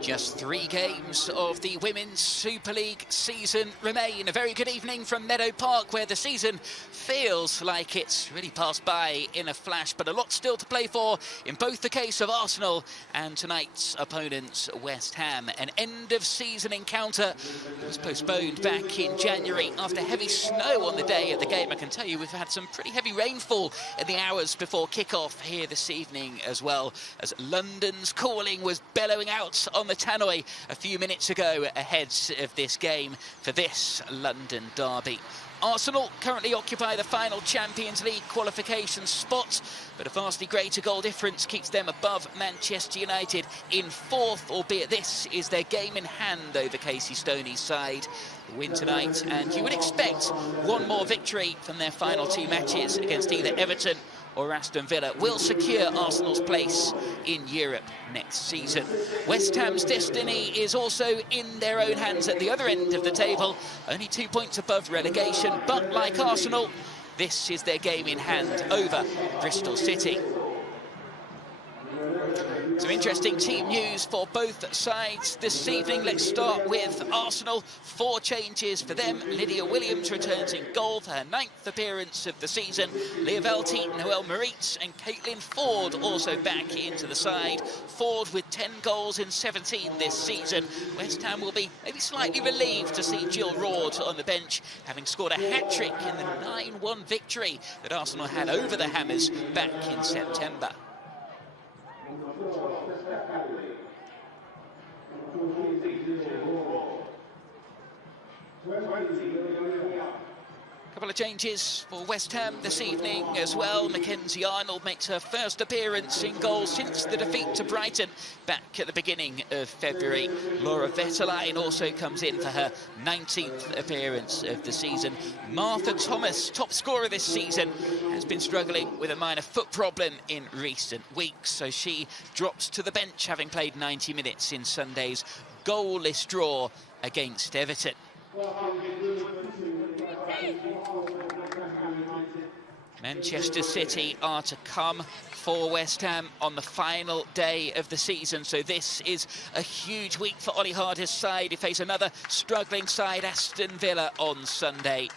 Just 3 games of the Women's Super League season remain. A very good evening from Meadow Park, where the season feels like it's really passed by in a flash, but a lot still to play for in both the case of Arsenal and tonight's opponents, West Ham. An end-of-season encounter was postponed back in January after heavy snow on the day of the game. I can tell you we've had some pretty heavy rainfall in the hours before kick-off here this evening as well, as London's calling was bellowing out on the tannoy a few minutes ago ahead of this game for this London derby. Arsenal currently occupy the final Champions League qualification spot, but a vastly greater goal difference keeps them above Manchester United in 4th, albeit this is their game in hand over Casey Stoney's side. The win tonight, and you would expect one more victory from their final 2 matches against either Everton or Aston Villa will secure Arsenal's place in Europe next season. West Ham's destiny is also in their own hands at the other end of the table, only 2 points above relegation, but like Arsenal, this is their game in hand over Bristol City. Some interesting team news for both sides this evening. Let's start with Arsenal. 4 changes for them. Lydia Williams returns in goal for her 9th appearance of the season. L.F.C, Noelle Maritz and Caitlin Ford also back into the side. Ford with 10 goals in 17 this season. West Ham will be maybe slightly relieved to see Jill Roord on the bench, having scored a hat-trick in the 9-1 victory that Arsenal had over the Hammers back in September. Couple of changes for West Ham this evening as well. Mackenzie Arnold makes her first appearance in goal since the defeat to Brighton back at the beginning of February. Laura Vetterlein also comes in for her 19th appearance of the season. Martha Thomas, top scorer this season, has been struggling with a minor foot problem in recent weeks, so she drops to the bench, having played 90 minutes in Sunday's goalless draw against Everton. Manchester City are to come for West Ham on the final day of the season, so this is a huge week for Ollie Harder's side, who face another struggling side, Aston Villa, on Sunday.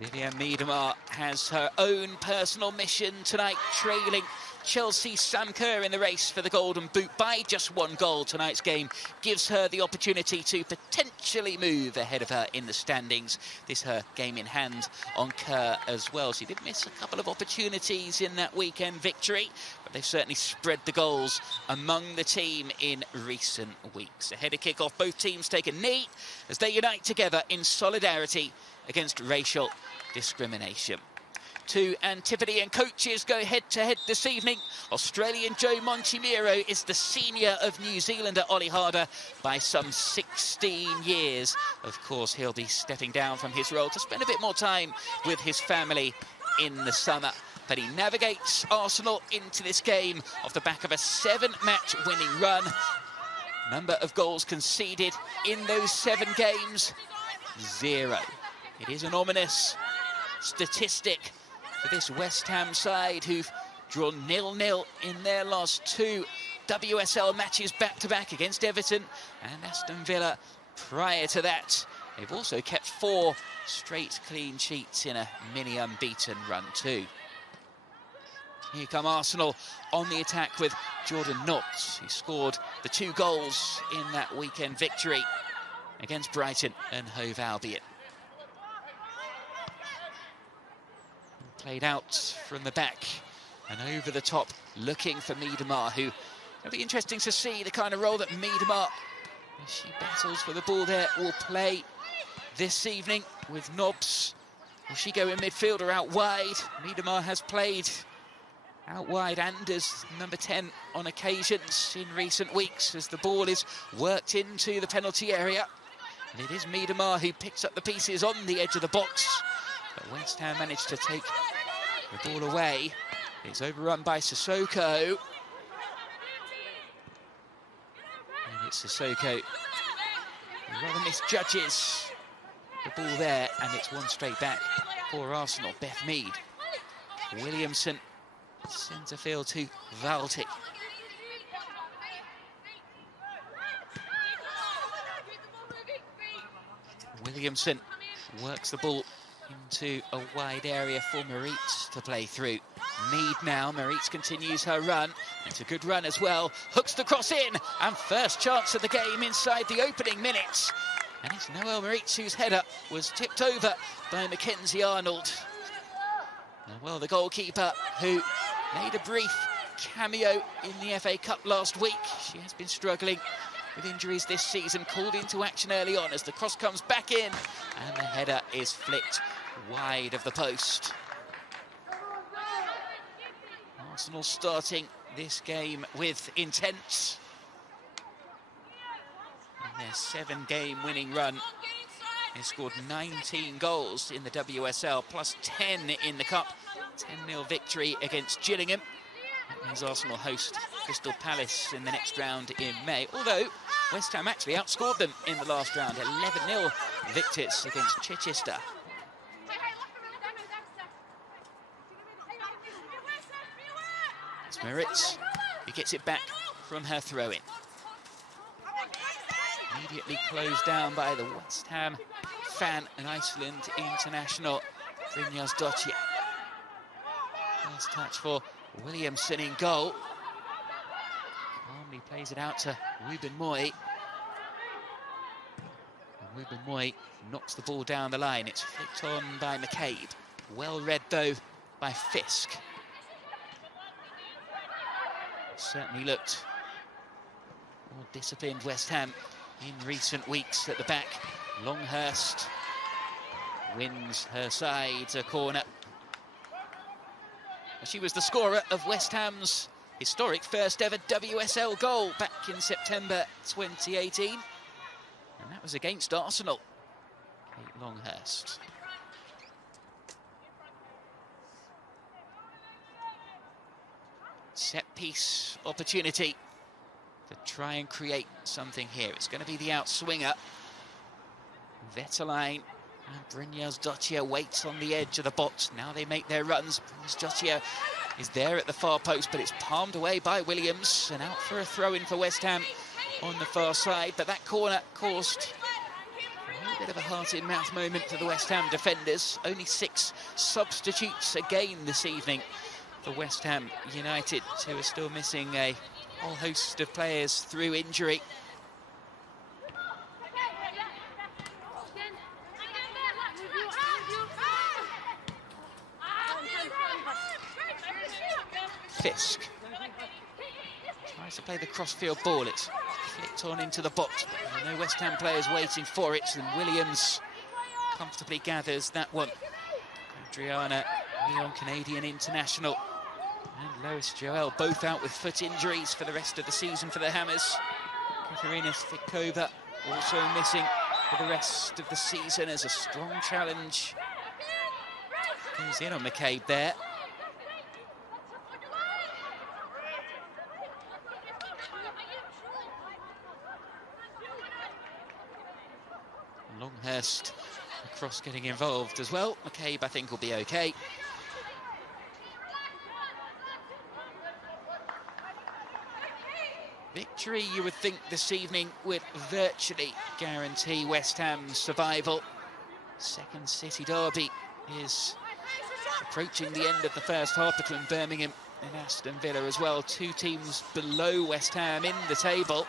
Vivianne Miedema has her own personal mission tonight, trailing Chelsea Sam Kerr in the race for the Golden Boot by just 1 goal. Tonight's game gives her the opportunity to potentially move ahead of her in the standings. This her game in hand on Kerr as well. She did miss a couple of opportunities in that weekend victory, but they've certainly spread the goals among the team in recent weeks. Ahead of kick-off, both teams take a knee as they unite together in solidarity against racial discrimination. 2 Antipodean coaches go head-to-head this evening. Australian Joe Montemiro is the senior of New Zealander Ollie Harder by some 16 years. Of course, he'll be stepping down from his role to spend a bit more time with his family in the summer. But he navigates Arsenal into this game off the back of a 7-match winning run. Number of goals conceded in those 7 games, 0. It is an ominous statistic for this West Ham side, who've drawn 0-0 in their last 2 WSL matches back-to-back against Everton and Aston Villa prior to that. They've also kept 4 straight clean sheets in a mini unbeaten run too. Here come Arsenal on the attack with Jordan Knott, who scored the 2 goals in that weekend victory against Brighton and Hove Albion. Played out from the back and over the top, looking for Miedema, who it'll be interesting to see the kind of role that Miedema, as she battles for the ball there, will play this evening with Nobbs. Will she go in midfield or out wide? Miedema has played out wide and as number 10 on occasions in recent weeks, as the ball is worked into the penalty area. And it is Miedema who picks up the pieces on the edge of the box. But West Ham managed to take the ball away. It's overrun by Sissoko. And it's Sissoko who rather misjudges the ball there, and it's one straight back for Arsenal. Beth Mead. Williamson, centre field to Valti. Williamson works the ball into a wide area for Maritz to play through. Mead now, Maritz continues her run. It's a good run as well. Hooks the cross in, and first chance of the game inside the opening minutes. And it's Noel Maritz whose header was tipped over by Mackenzie Arnold. And well, the goalkeeper, who made a brief cameo in the FA Cup last week, she has been struggling with injuries this season, called into action early on as the cross comes back in, and the header is flicked wide of the post. Arsenal starting this game with intent. In their 7-game winning run, they scored 19 goals in the WSL, plus 10 in the Cup. 10-0 victory against Gillingham. That means Arsenal host Crystal Palace in the next round in May, although West Ham actually outscored them in the last round, 11-0 victors against Chichester. It's Maritz who gets it back from her throw-in. Immediately closed down by the West Ham fan and Iceland international, Brynjarsdóttir. First touch for Williamson in goal. Calmly plays it out to Ruben Moy. And Ruben Moy knocks the ball down the line. It's flicked on by McCabe. Well read, though, by Fisk. Certainly looked more disciplined, West Ham, in recent weeks at the back. Longhurst wins her side a corner. She was the scorer of West Ham's historic first ever WSL goal back in September 2018. And that was against Arsenal. Kate Longhurst. Set-piece opportunity to try and create something here. It's going to be the outswinger. Vetterlein and Brynjarsdóttir waits on the edge of the box. Now they make their runs. Brynjarsdóttir is there at the far post, but it's palmed away by Williams, and out for a throw-in for West Ham on the far side. But that corner caused a little bit of a heart-in-mouth moment for the West Ham defenders. Only 6 substitutes again this evening for West Ham United, who are still missing a whole host of players through injury. Fisk tries to play the cross-field ball. It's flicked on into the box. There are no West Ham players waiting for it, and Williams comfortably gathers that one. Adriana Leon, Canadian international, and Lois Joel, both out with foot injuries for the rest of the season for the Hammers. Katarina Svitkova also missing for the rest of the season as a strong challenge goes in on McCabe there. Longhurst across getting involved as well. McCabe, I think, will be okay. Victory, you would think, this evening would virtually guarantee West Ham's survival. Second City derby is approaching the end of the first half between Birmingham and Aston Villa as well. 2 teams below West Ham in the table.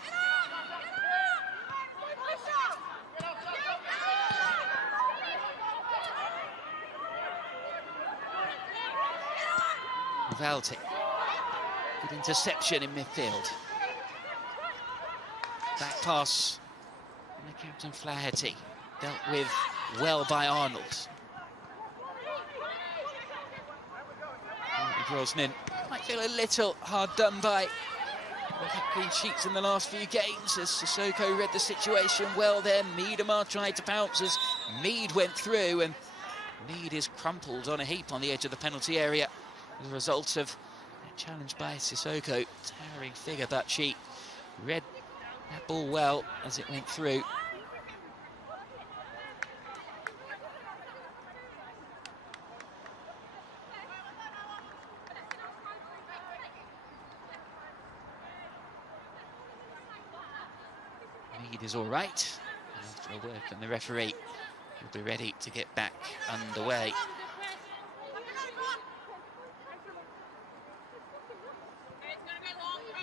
Valti, good interception in midfield. Back pass, and the captain Flaherty dealt with well by Arnold. Grosnin might feel a little hard done by. We've had clean sheets in the last few games as Sissoko read the situation well there. Miedemar tried to pounce as Mead went through, and Mead is crumpled on a heap on the edge of the penalty area as a result of a challenge by Sissoko. Towering figure, but she read that ball well as it went through. Mead is all right after a work on the referee. will be ready to get back underway.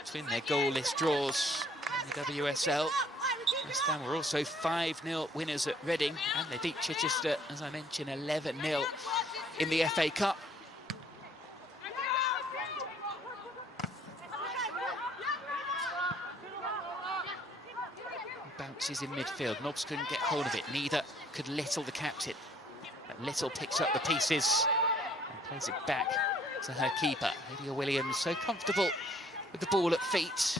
Between their goalless draws in the WSL, West Ham were also 5-0 winners at Reading, and they beat Chichester, as I mentioned, 11-0 in the FA Cup. Bounces in midfield. Nobbs couldn't get hold of it. Neither could Little, the captain. But Little picks up the pieces and plays it back to her keeper, Lydia Williams, so comfortable with the ball at feet.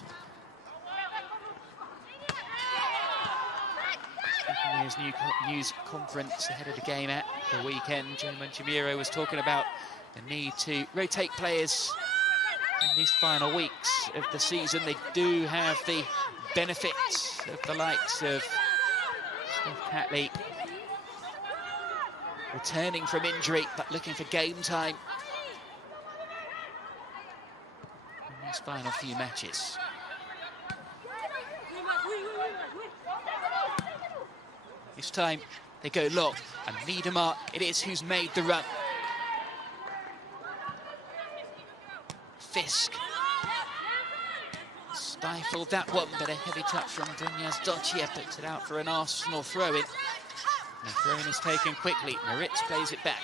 News conference ahead of the game at the weekend, Joe Montemuro was talking about the need to rotate players in these final weeks of the season. They do have the benefits of the likes of Steph Catley returning from injury, but looking for game time in these final few matches. This time they go long, and Miedema it is who's made the run. Fisk stifled that one, but a heavy touch from Brynjas Dottier puts it out for an Arsenal throw-in. The throw-in is taken quickly. Maritz plays it back.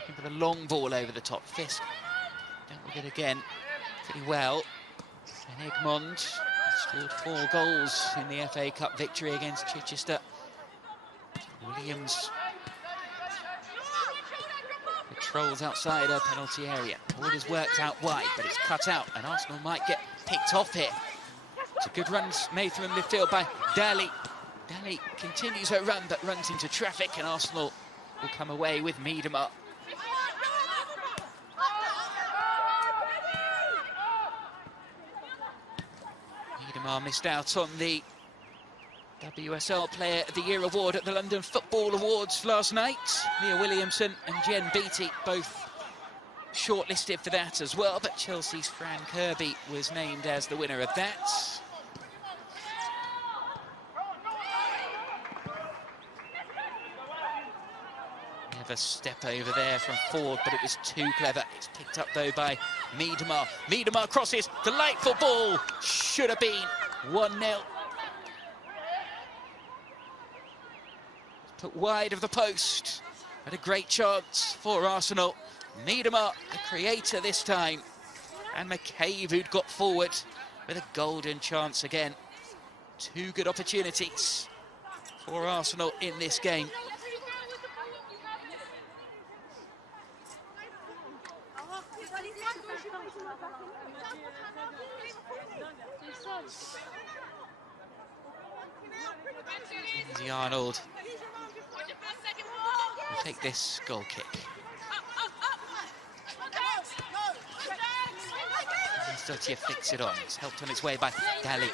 Looking for the long ball over the top. Fisk dealt with it again pretty well. And Egmond scored 4 goals in the FA Cup victory against Chichester. Williams patrols outside her penalty area. Ball is worked out wide, but it's cut out, and Arsenal might get picked off here. It's a good run made through midfield by Daly. Daly continues her run, but runs into traffic, and Arsenal will come away with Miedema. Miedema missed out on the WSL Player of the Year award at the London Football Awards last night. Leah Williamson and Jen Beattie both shortlisted for that as well, but Chelsea's Fran Kirby was named as the winner of that. Never step over there from Ford, but it was too clever. It's picked up though by Miedema. Miedema crosses, delightful ball, should have been 1-0. Put wide of the post, but a great chance for Arsenal. Miedema, the creator this time, and McCabe, who'd got forward with a golden chance again. 2 good opportunities for Arsenal in this game. Lindsay Arnold will take this goal kick. Dottier flicks it on. It's helped on its way by Daly.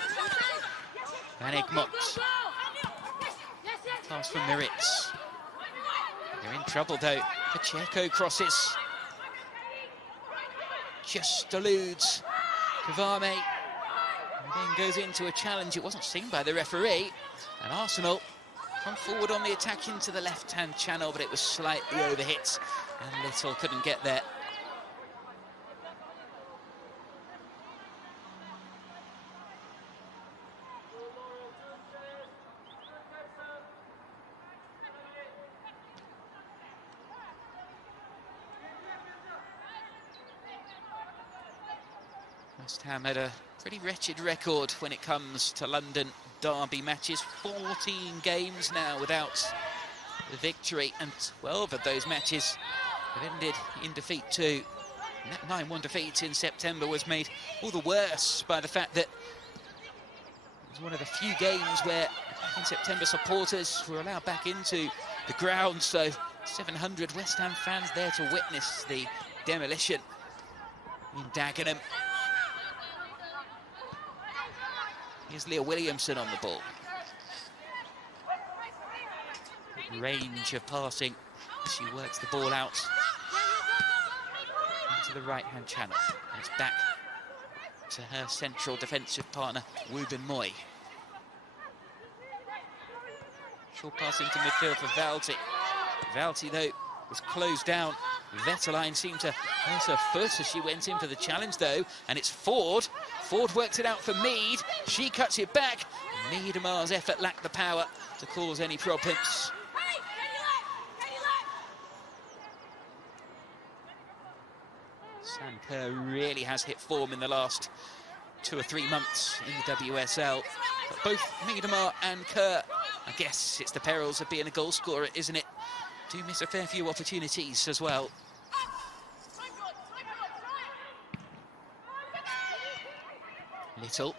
Van Egmond. Pass from Maritz. They're in trouble though. Pacheco crosses. Just eludes Kavame. And then goes into a challenge. It wasn't seen by the referee. And Arsenal come forward on the attack into the left-hand channel, but it was slightly overhit, and Little couldn't get there. West Ham had a pretty wretched record when it comes to London derby matches. 14 games now without the victory, and 12 of those matches have ended in defeat too. And that 9-1 defeat in September was made all the worse by the fact that it was one of the few games where in September supporters were allowed back into the ground, so 700 West Ham fans there to witness the demolition in Dagenham. Here's Leah Williamson on the ball. Range of passing. She works the ball out into the right-hand channel. It's back to her central defensive partner, Woo Bin Moy. Short pass into midfield for Valti. Valti, though, was closed down. Vetterlein seemed to hurt her foot as she went in for the challenge, though, and it's Ford. Ford works it out for Mead. She cuts it back. Miedemar's effort lacked the power to cause any problems. Sam Kerr really has hit form in the last 2 or 3 months in the WSL. But both Miedemar and Kerr, I guess it's the perils of being a goal scorer, isn't it? Do miss a fair few opportunities as well. Little.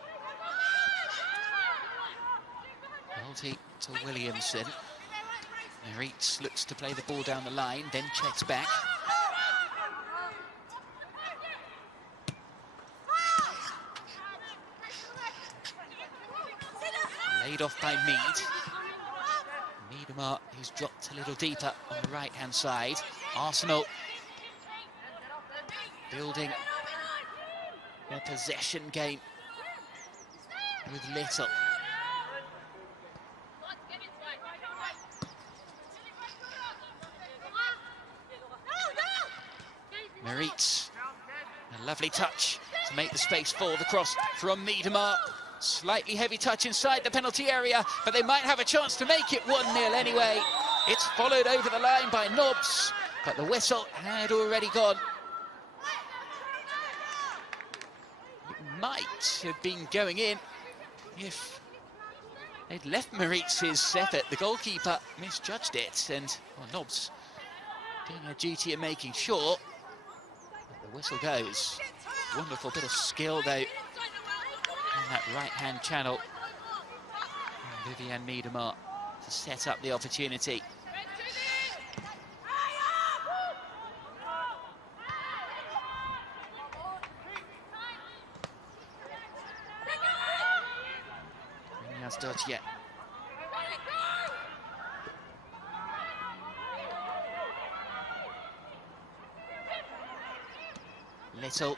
Balti to Williamson. Maritz looks to play the ball down the line, then checks back. Laid off by Mead. Miedemar, who's dropped a little deeper on the right-hand side. Arsenal building their possession game with Little. Maritz, a lovely touch to make the space for the cross from Miedemar. Slightly heavy touch inside the penalty area, but they might have a chance to make it 1-0 anyway. It's followed over the line by Nobbs, but the whistle had already gone. It might have been going in if they'd left Maritz's effort. The goalkeeper misjudged it, and well, Nobbs doing her duty and making sure. But the whistle goes. Wonderful bit of skill, though, in that right-hand channel. And Vivianne Miedemar to set up the opportunity. Dodge. Little.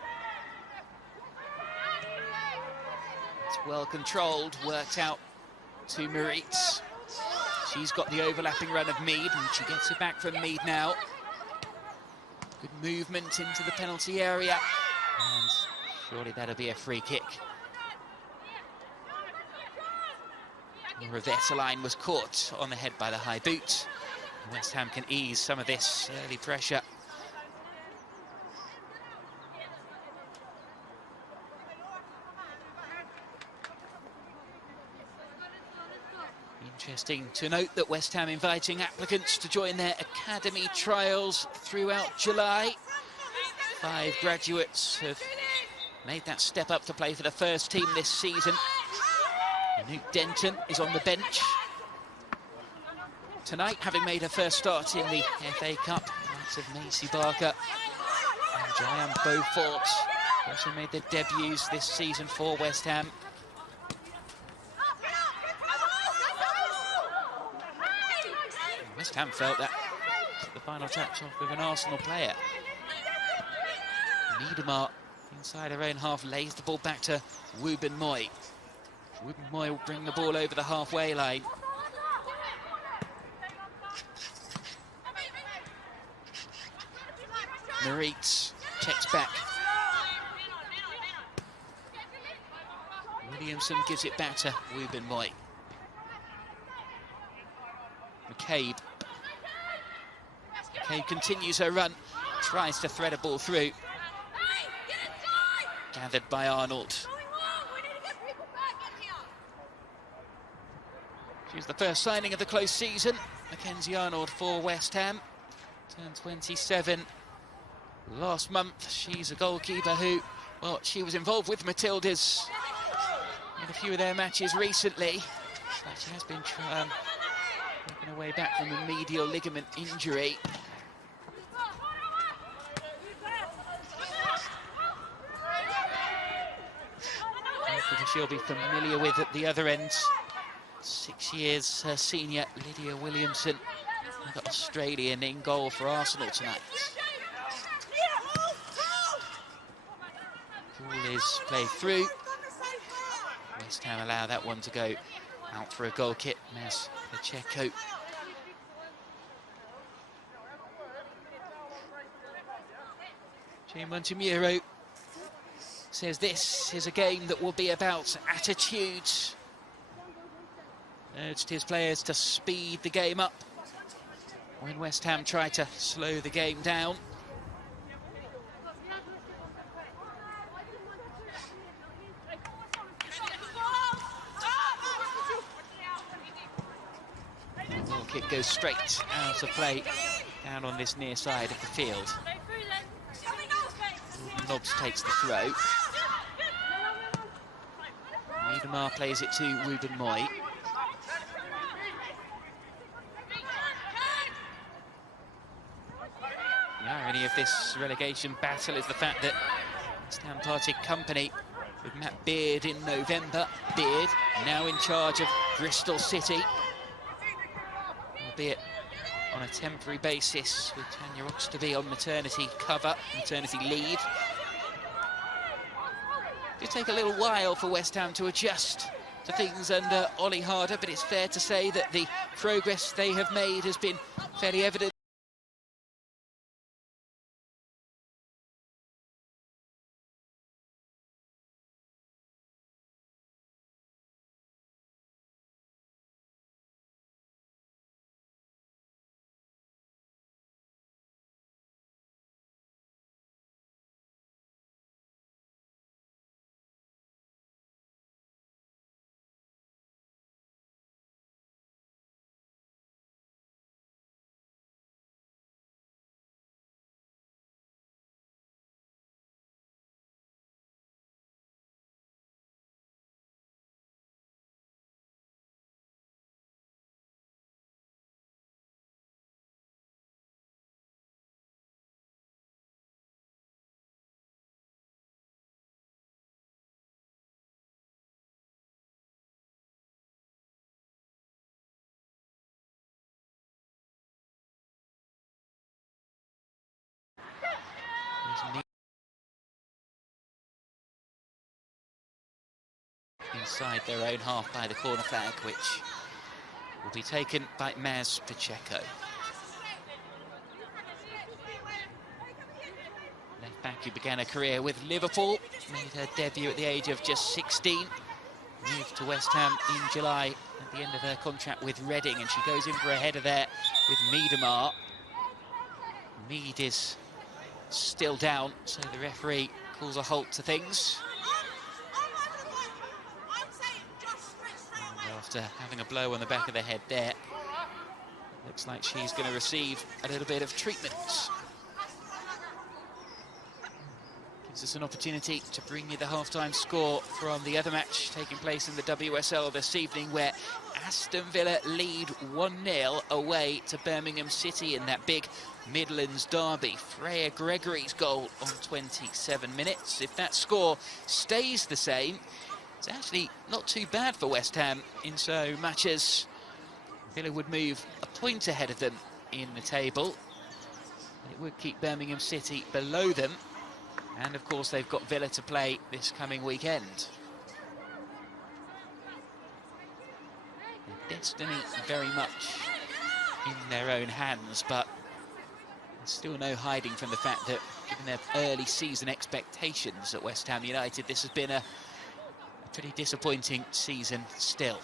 It's well controlled, worked out to Maritz. She's got the overlapping run of Mead, and she gets it back from Mead now. Good movement into the penalty area, and surely that'll be a free kick. Vetterlein was caught on the head by the high boot. West Ham can ease some of this early pressure. Interesting to note that West Ham inviting applicants to join their academy trials throughout July. 5 graduates have made that step up to play for the first team this season. Luke Denton is on the bench tonight, having made her first start in the FA Cup. Lots of Macy Barker and Diane Beaufort also made their debuts this season for West Ham. West Ham felt that the final touch off with an Arsenal player. Miedemar inside her own half lays the ball back to Woo Bin Moy. Woo Bin Moy will bring the ball over the halfway line. Maritz checks back. Williamson gives it back to Woo Bin Moy. McCabe continues her run, tries to thread a ball through. Gathered by Arnold. She's the first signing of the close season. Mackenzie Arnold for West Ham. Turned 27 last month. She's a goalkeeper who, well, she was involved with Matildas in a few of their matches recently. But she has been working her way back from a medial ligament injury. She'll be familiar with at the other end. 6 years her senior, Lydia Williamson, the Australian, in goal for Arsenal tonight. Ball is played through. West Ham allow that one to go out for a goal kick. Mez Pacheco. Jay Montemuro says this is a game that will be about attitudes. Urged his players to speed the game up when West Ham try to slow the game down. The goal kick goes straight out of play down on this near side of the field. Nobbs takes the throw. Miedemar plays it to Ruben Moy. The irony of this relegation battle is the fact that West Ham parted company with Matt Beard in November. Beard now in charge of Bristol City, albeit on a temporary basis, with Tanya Oxtoby on maternity leave. It'll take a little while for West Ham to adjust to things under Ollie Harder, but it's fair to say that the progress they have made has been fairly evident. Inside their own half by the corner flag, which will be taken by Mez Pacheco. Left back who began her career with Liverpool, made her debut at the age of just 16, moved to West Ham in July at the end of her contract with Reading, and she goes in for a header there with Miedemar. Mead is still down, so the referee calls a halt to things. After having a blow on the back of the head there, looks like she's going to receive a little bit of treatment. Gives us an opportunity to bring you the half-time score from the other match taking place in the WSL this evening, where Aston Villa lead 1-0 away to Birmingham City in that big Midlands derby. Freya Gregory's goal on 27 minutes. If that score stays the same, it's actually not too bad for West Ham, in so much as Villa would move a point ahead of them in the table. It would keep Birmingham City below them, and of course they've got Villa to play this coming weekend. Their destiny very much in their own hands, but there's still no hiding from the fact that, given their early season expectations at West Ham United, this has been a pretty disappointing season still.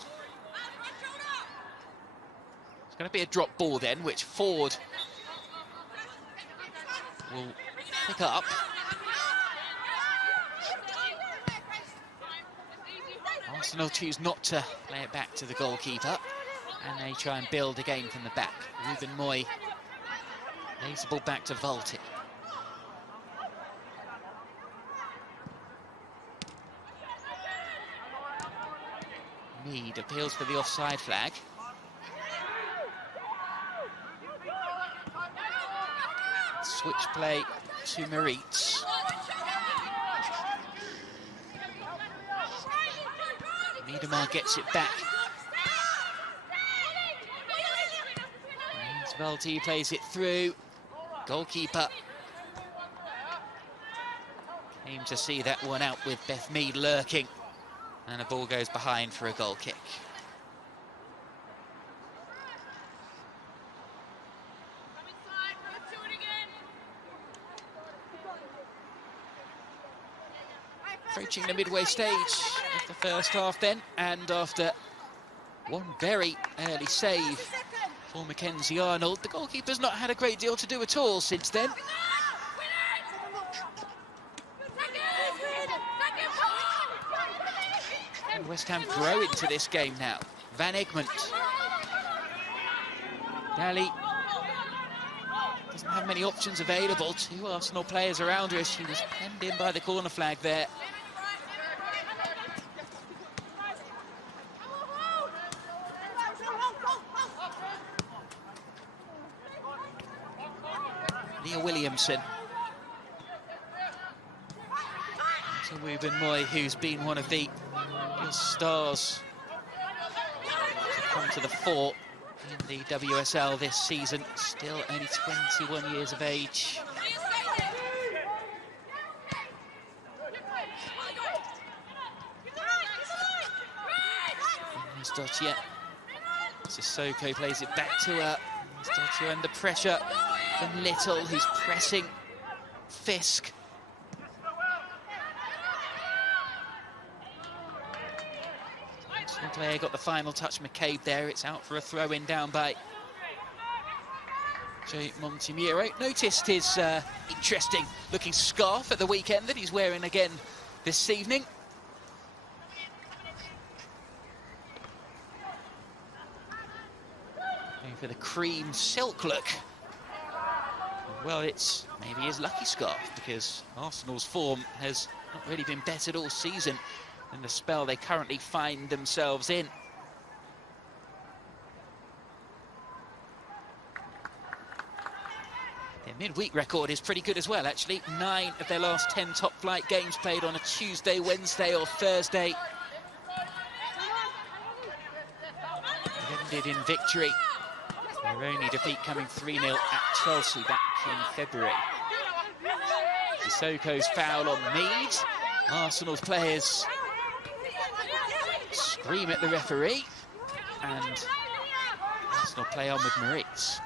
It's going to be a drop ball then, which Ford will pick up. Arsenal choose not to play it back to the goalkeeper, and they try and build again from the back. Ruben Moy lays the ball back to Volti. Mead appeals for the offside flag. Switch play to Maritz. Miedemar gets it back. And Volti plays it through. Goalkeeper Aim to see that one out with Beth Mead lurking. And the ball goes behind for a goal kick. Approaching the midway stage of the first half then, and after one very early save for Mackenzie Arnold, the goalkeeper's not had a great deal to do at all since then. And West Ham grow into this game now. Van Egmond. Daly doesn't have many options available. Two Arsenal players around her as she was penned in by the corner flag there. Leah Williamson. To Ruben Moy, who's been one of the stars to come to the fore in the WSL this season. Still only 21 years of age. Dottier. Sissoko plays it back to her. Dottier under pressure from Little, who's pressing Fisk. Player got the final touch, McCabe there. It's out for a throw-in down by Jay Montemuro. Noticed his interesting looking scarf at the weekend that he's wearing again this evening. Going for the cream silk look. Well, it's maybe his lucky scarf, because Arsenal's form has not really been bettered all season in the spell they currently find themselves in. Their midweek record is pretty good as well, actually. 9 of their last 10 top-flight games played on a Tuesday, Wednesday or Thursday ended in victory. Their only defeat coming 3-0 at Chelsea back in February. Sissoko's foul on Mead. Arsenal's players scream at the referee, and Arsenal play on with Maurice.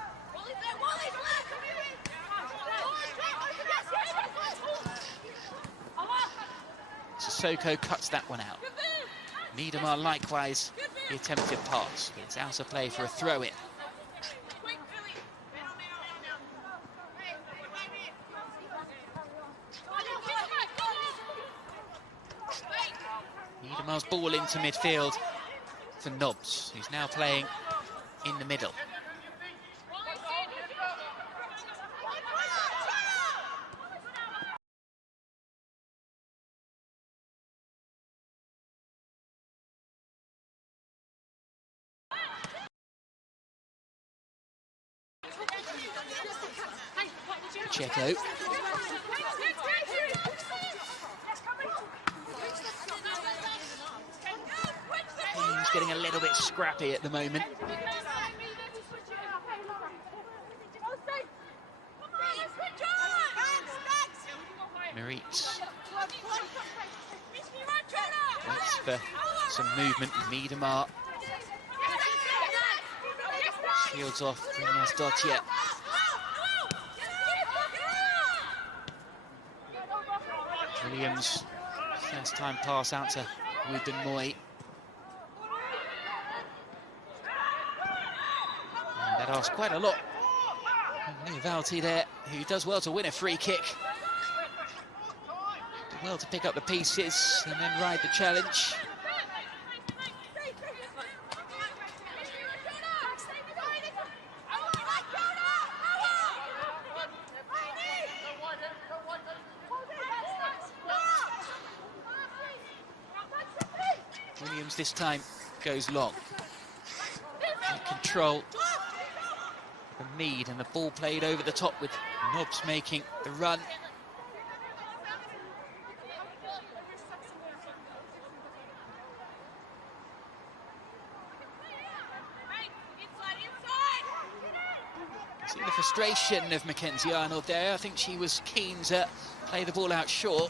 Sissoko cuts that one out. Niedermar likewise the attempted pass, but it's out of play for a throw-in. Niedermar's ball into midfield for Nobbs, who's now playing in the middle. Pacheco. He's getting a little bit scrappy at the moment. Maurice waits for some movement. Miedemar shields off Ignace Dottier. Williams, first time pass out to Ruben Moy. And that asks quite a lot. Valti there, who does well to win a free kick. Did well to pick up the pieces and then ride the challenge. Williams this time goes long. In control for Mead, and the ball played over the top with Nobbs making the run. See the frustration of Mackenzie Arnold there. I think she was keen to play the ball out short.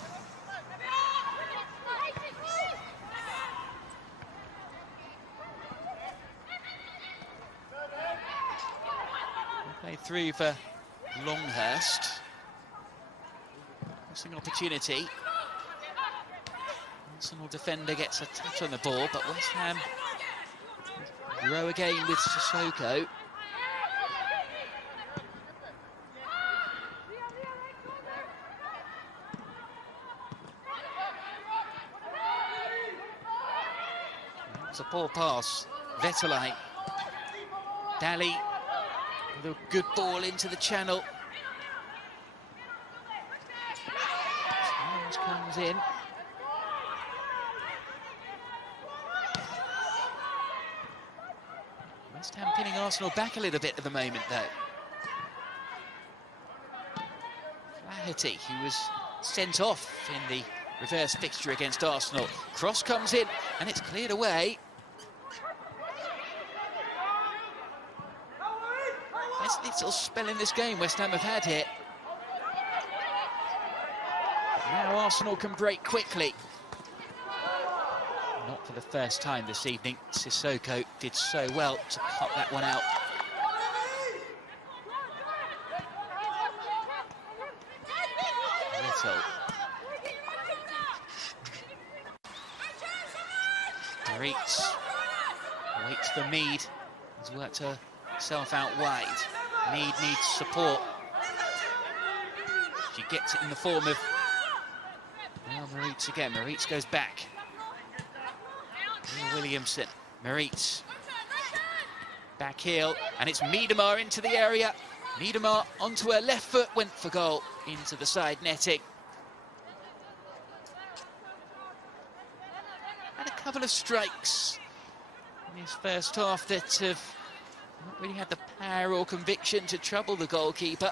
Played through for Longhurst. Missing opportunity. Arsenal defender gets a touch on the ball, but West Ham row again with Sissoko. It's a poor pass. Vetterlein. Daly with a good ball into the channel. Jones comes in. West Ham pinning Arsenal back a little bit at the moment, though. Flaherty, who was sent off in the reverse fixture against Arsenal. Cross comes in, and it's cleared away. That's the little spell in this game West Ham have had here. But now Arsenal can break quickly. Not for the first time this evening. Sissoko did so well to cut that one out. Little. Maritz waits for Mead. Has worked herself out wide. Mead needs support. She gets it in the form of... Well, Maritz again. Maritz goes back. Williamson, Maritz, back heel, and it's Miedemar into the area. Miedemar onto her left foot, went for goal, into the side netting. Had a couple of strikes in his first half that have not really had the power or conviction to trouble the goalkeeper.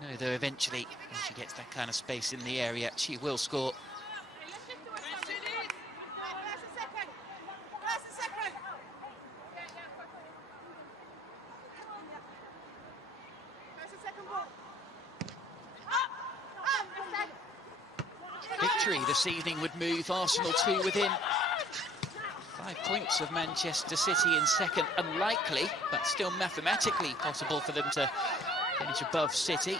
You know, though, eventually, when she gets that kind of space in the area, she will score. Victory this evening would move Arsenal to within 5 points of Manchester City in second. Unlikely, but still mathematically possible for them to finish above City.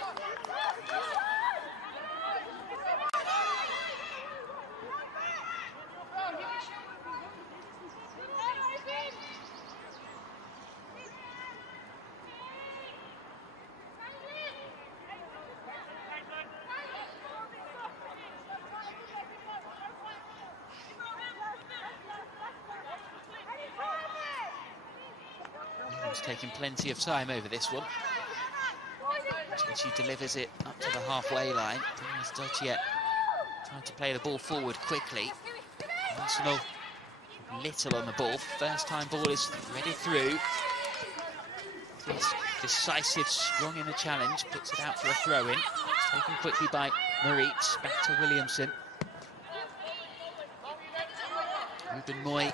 Taking plenty of time over this one. She delivers it up to the halfway line. As Dodgier trying to play the ball forward quickly. Arsenal little on the ball. First time ball is threaded through. This decisive, strong in the challenge, puts it out for a throw-in. Taken quickly by Maritz, back to Williamson. Ruben Moy.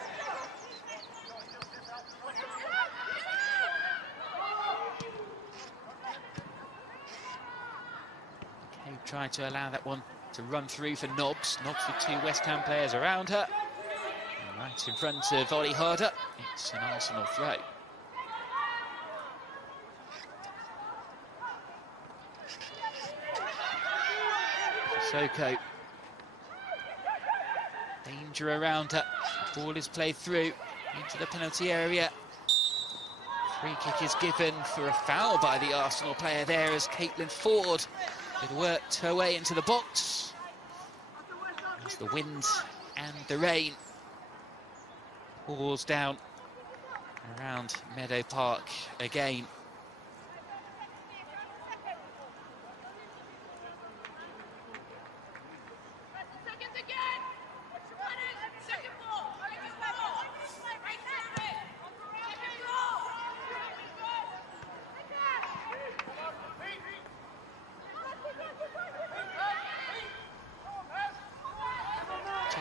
Tried to allow that one to run through for Nobbs. Nobbs with 2 West Ham players around her. And right in front of Ollie Harder. It's an Arsenal throw. Sissoko. Danger around her. The ball is played through into the penalty area. Free kick is given for a foul by the Arsenal player there as Caitlin Ford had worked her way into the box. As the wind and the rain pours down around Meadow Park again.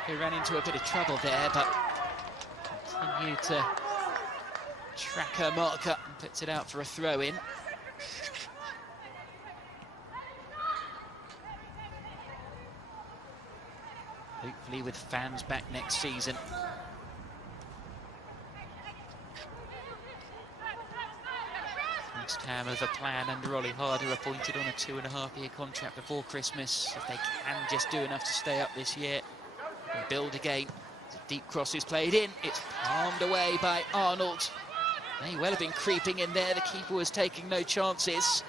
He ran into a bit of trouble there, but continued to track her marker and puts it out for a throw-in. Hopefully with fans back next season. West Ham have a plan under Ollie Harder, appointed on a 2.5-year contract before Christmas. If they can just do enough to stay up this year and build again. The deep cross is played in. It's palmed away by Arnold. May well have been creeping in there. The keeper was taking no chances.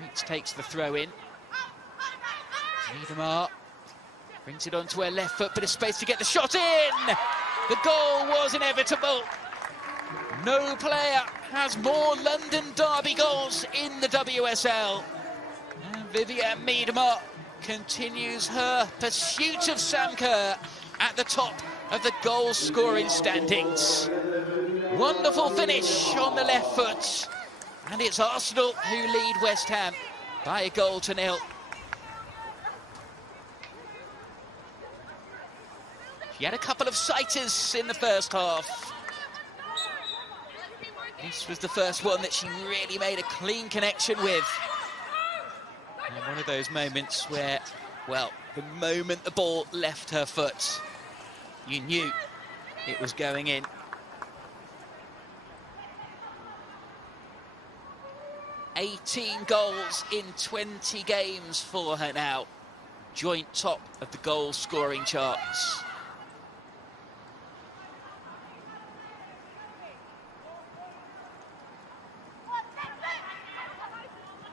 Reitz takes the throw in. Miedemar brings it onto her left foot, but a space to get the shot in. The goal was inevitable. No player has more London derby goals in the WSL. And Vivianne Miedemar continues her pursuit of Sam Kerr at the top of the goal-scoring standings. Wonderful finish on the left foot. And it's Arsenal who lead West Ham by 1-0. She had a couple of sighters in the first half. This was the first one that she really made a clean connection with. And one of those moments where, well, the moment the ball left her foot, you knew it was going in. $18 goals in 20 games for her now. Joint top of the goal-scoring charts.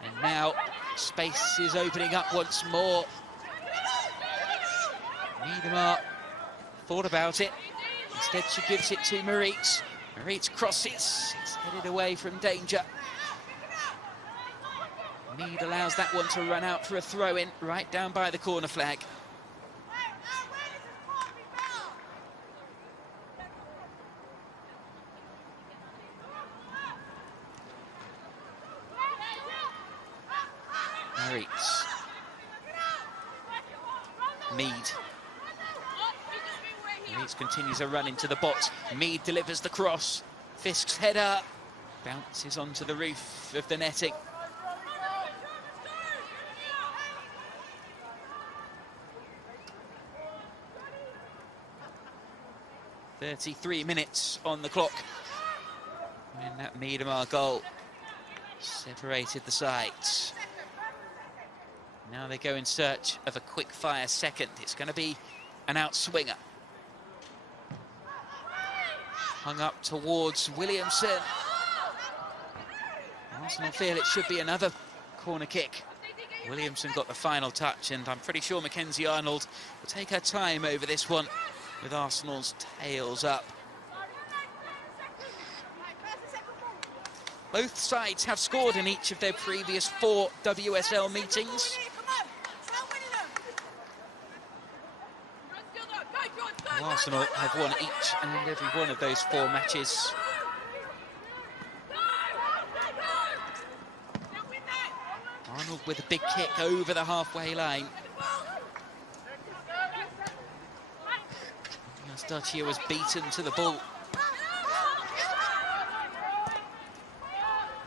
And now space is opening up once more. Miedemar thought about it. Instead she gives it to Maritz. Maritz crosses. It's headed away from danger. Mead allows that one to run out for a throw-in right down by the corner flag. Maritz. Mead. Maritz continues a run into the box. Mead delivers the cross. Fisk's header bounces onto the roof of the netting. .33 minutes on the clock when that Miedemar goal separated the sides. Now they go in search of a quick-fire second. It's going to be an outswinger. Hung up towards Williamson. Arsenal feel it should be another corner kick. Williamson got the final touch, and I'm pretty sure Mackenzie Arnold will take her time over this one, with Arsenal's tails up. Both sides have scored in each of their previous 4 WSL meetings. Arsenal have won each and every one of those 4 matches. Arnold with a big kick over the halfway line. Starchia was beaten to the ball.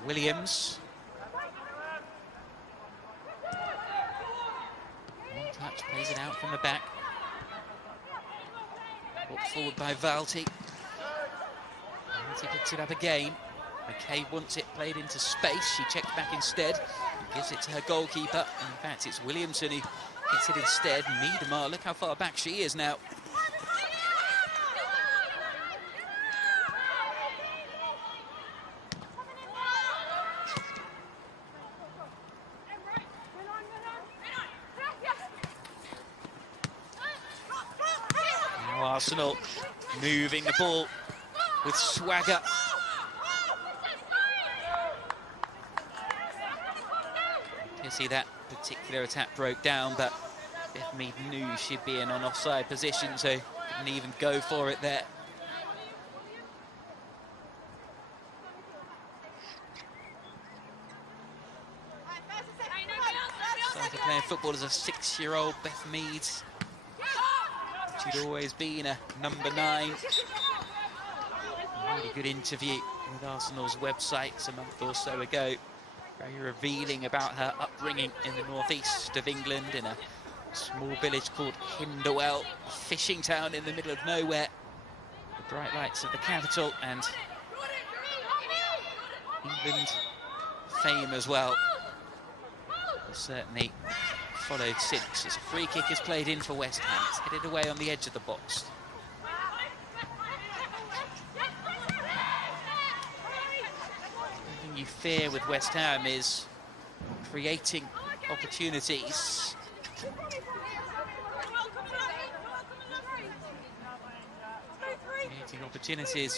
Williams. One touch, plays it out from the back. Brought forward by Valti. Valti picks it up again. McKay wants it played into space. She checks back instead. Gives it to her goalkeeper. In fact, it's Williamson who gets it instead. Miedemar, look how far back she is now. Arsenal moving the ball with swagger. You see that particular attack broke down, but Beth Mead knew she'd be in an offside position, so didn't even go for it there. Started playing football as a 6-year-old, Beth Mead. She'd always been a number 9. A really good interview with Arsenal's websites a month or so ago. Very revealing about her upbringing in the northeast of England in a small village called Hinderwell, a fishing town in the middle of nowhere. The bright lights of the capital and England fame as well. Certainly followed since, as a free kick is played in for West Ham. It's headed away on the edge of the box. The thing you fear with West Ham is creating opportunities.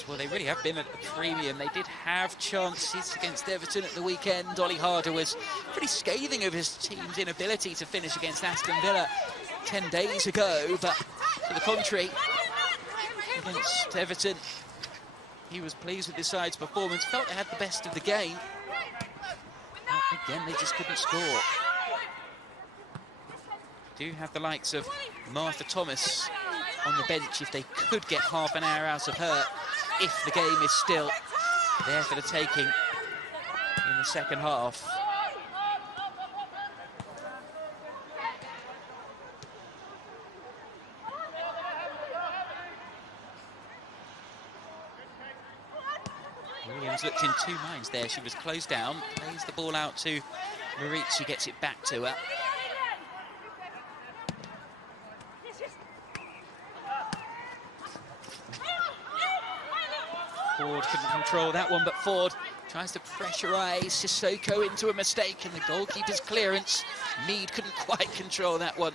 Well, they really have been at a premium. They did have chances against Everton at the weekend. Ollie Harder was pretty scathing of his team's inability to finish against Aston Villa 10 days ago, but to the contrary, against Everton, he was pleased with his side's performance, felt they had the best of the game. But again, they just couldn't score. Do have the likes of Martha Thomas on the bench if they could get half an hour out of her, if the game is still there for the taking in the second half. Williams looked in two minds there. She was closed down, plays the ball out to Maritz, who gets it back to her. Ford couldn't control that one, but Ford tries to pressurise Sissoko into a mistake, and the goalkeeper's clearance. Mead couldn't quite control that one.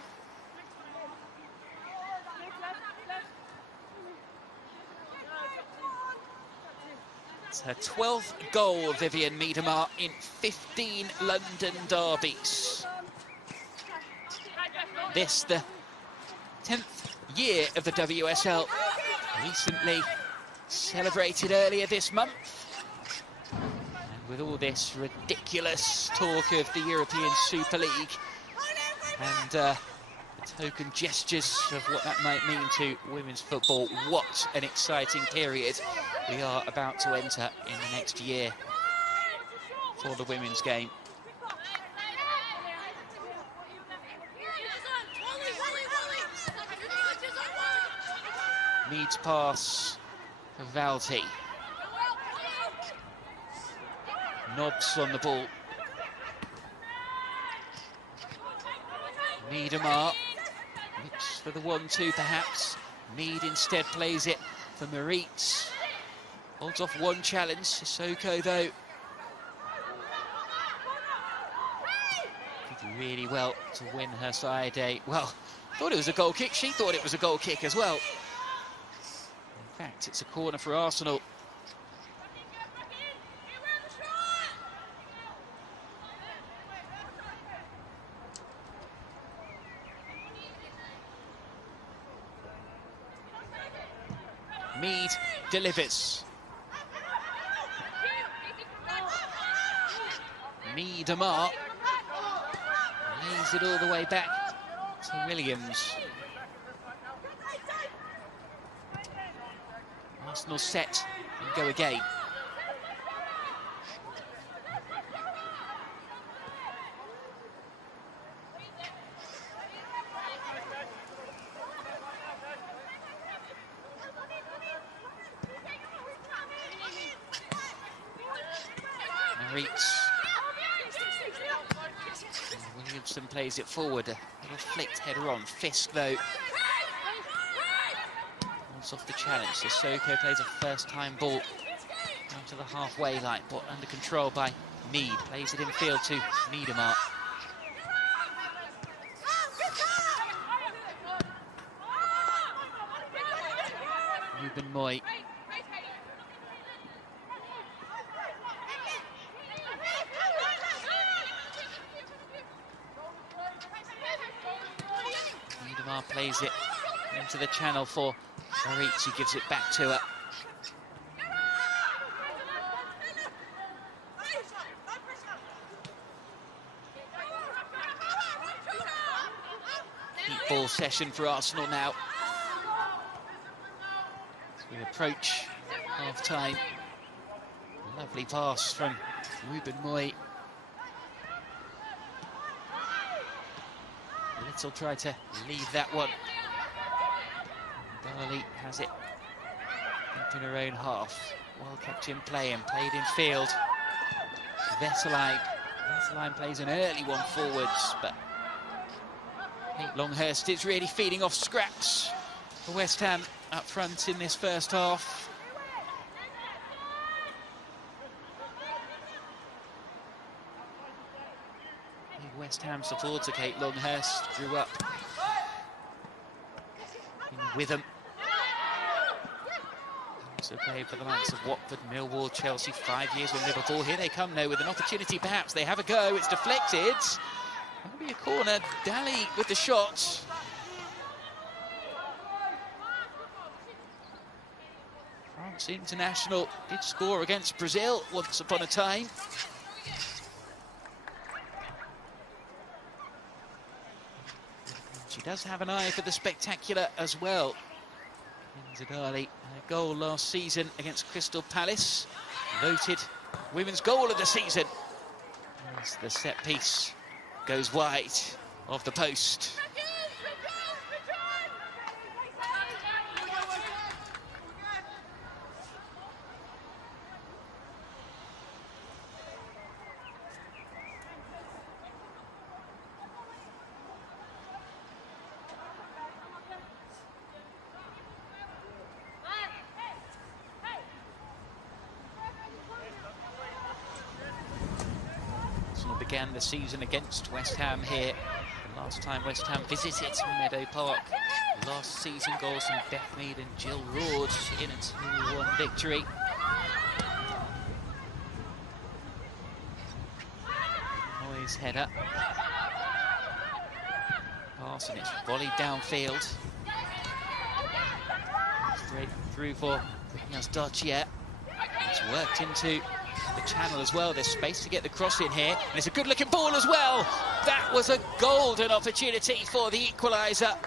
It's her 12th goal, Vivianne Miedema, in 15 London derbies. This, the 10th year of the WSL, recently celebrated earlier this month. And with all this ridiculous talk of the European Super League and the token gestures of what that might mean to women's football, what an exciting period we are about to enter in the next year for the women's game. Mead's pass for Valti. Knobs on the ball. Miedema looks for the 1-2 perhaps. Mead instead plays it for Maritz. Holds off one challenge. Sissoko though did really well to win her side a, well, thought it was a goal kick. She thought it was a goal kick as well. In fact, it's a corner for Arsenal. Mead delivers. Miedema lays it all the way back to Williams. Arsenal set and go again. Maritz. Williamson plays it forward. A little flicked header on. Fisk, though, holds off the challenge. Sissoko plays a first-time ball down to the halfway line, but under control by Mead. Plays it in field to Miedema. Ruben Moy. Miedema plays it into the channel for Maritz, who gives it back to her. Deep ball session for Arsenal now. As we approach half-time. Lovely pass from Ruben Moy. Little try to leave that one. Darley has it up in her own half. Well kept in play and played in field Vesseline. Vesseline plays an early one forwards, but Kate Longhurst is really feeding off scraps for West Ham up front in this first half. West Ham supporter Kate Longhurst grew up in Witham. Also played for the likes of Watford, Millwall, Chelsea, 5 years with Liverpool. Here they come now with an opportunity, perhaps. They have a go, it's deflected. That'll be a corner. Daly with the shot. France international did score against Brazil once upon a time. She does have an eye for the spectacular as well. Zadali, a goal last season against Crystal Palace. Voted women's goal of the season. As the set piece goes wide of the post. Began the season against West Ham here. The last time West Ham visited Meadow Park last season, goals from Beth Mead and Jill Roord in a 2-1 victory. Moyes header. Pass and it's volleyed downfield. Straight through for Jasdottir. It's worked into the channel as well. There's space to get the cross in here, and it's a good looking ball as well. That was a golden opportunity for the equaliser.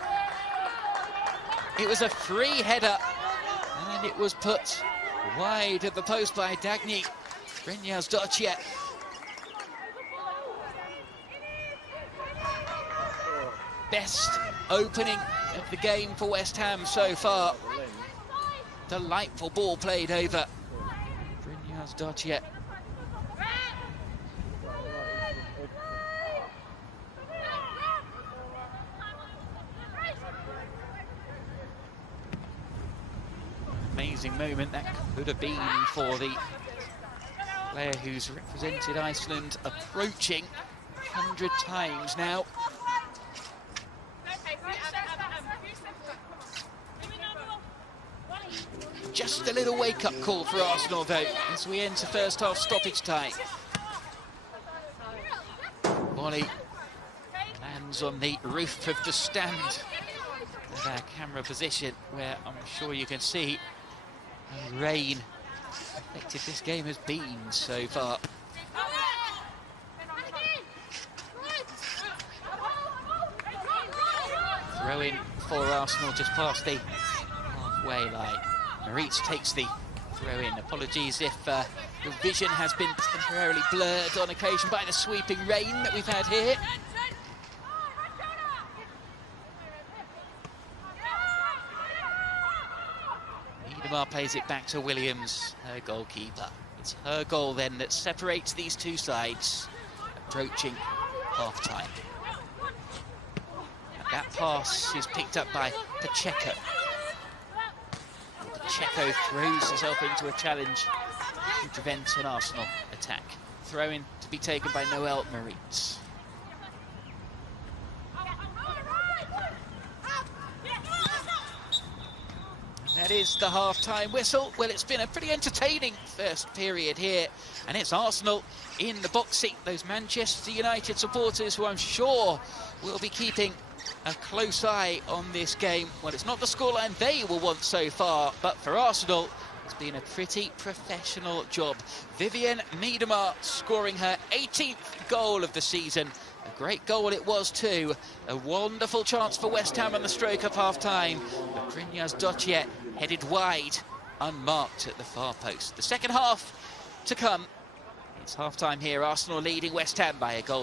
It was a free header and it was put wide of the post by Dagny Jasdottir. Best opening of the game for West Ham so far. Delightful ball played over Jasdottir. Amazing moment that could have been for the player who's represented Iceland, approaching 100 times now. Just a little wake-up call for Arsenal, though, as we enter first half stoppage time. Volley lands on the roof of the stand with our camera position, where I'm sure you can see how rain affected this game has been so far. Throw in for Arsenal just past the halfway line. Maritz takes the throw in. Apologies if the vision has been temporarily blurred on occasion by the sweeping rain that we've had here. Niedemar plays it back to Williams, her goalkeeper. It's her goal then that separates these two sides, approaching half-time. That pass is picked up by Pacheco. Pacheco throws herself into a challenge to prevent an Arsenal attack. Throw in to be taken by Noelle Maritz. That is the half-time whistle. Well, it's been a pretty entertaining first period here, and it's Arsenal in the box seat. Those Manchester United supporters who I'm sure will be keeping a close eye on this game. Well, it's not the scoreline they will want so far, but for Arsenal, it's been a pretty professional job. Vivianne Miedema scoring her 18th goal of the season. A great goal it was too. A wonderful chance for West Ham on the stroke of half-time. But Jasdottir headed wide, unmarked at the far post. The second half to come. It's half-time here, Arsenal leading West Ham by a goal.